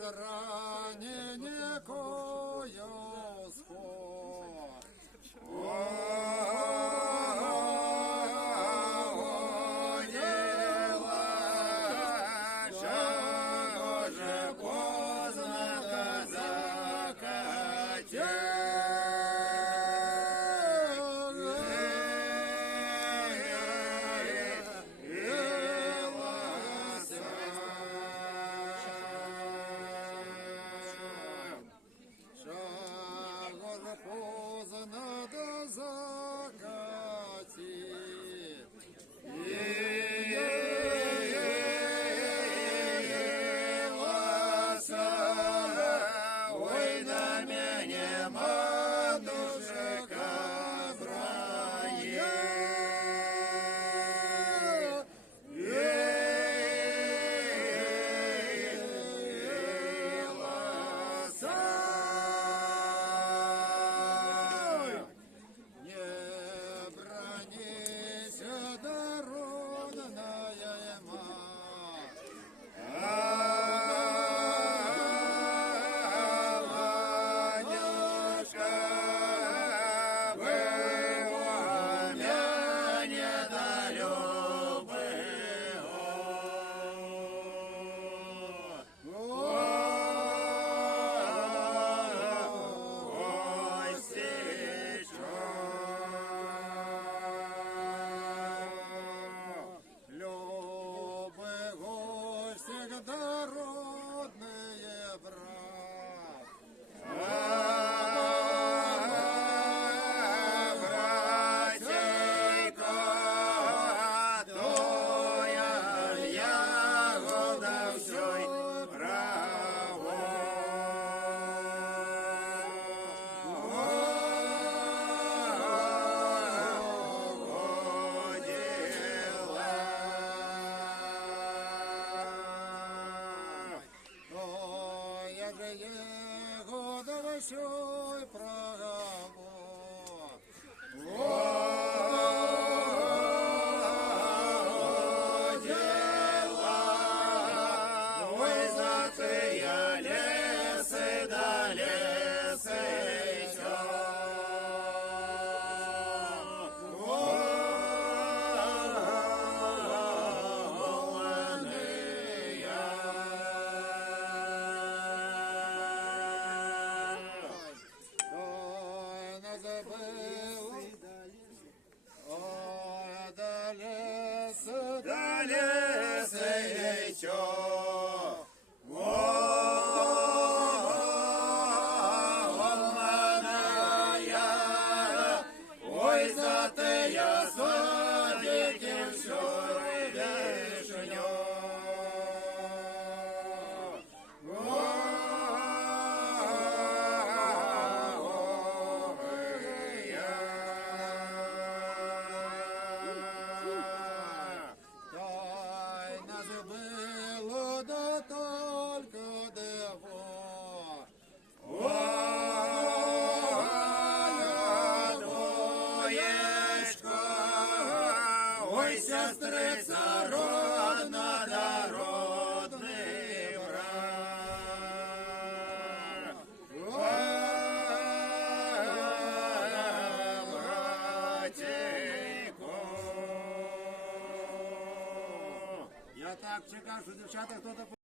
раненькою сход. Поздно до закати. Ой, на мене матушка брає. Дородные брат, братейко, твоя ягода всей право. Ягода всей право. Ой, золотые лесы да лесы ой, за те я садики всю вишню. Было да только дево. Ой, сестрица родна, дородний брат. Братейко. Я так чекав, що дівчата хто-то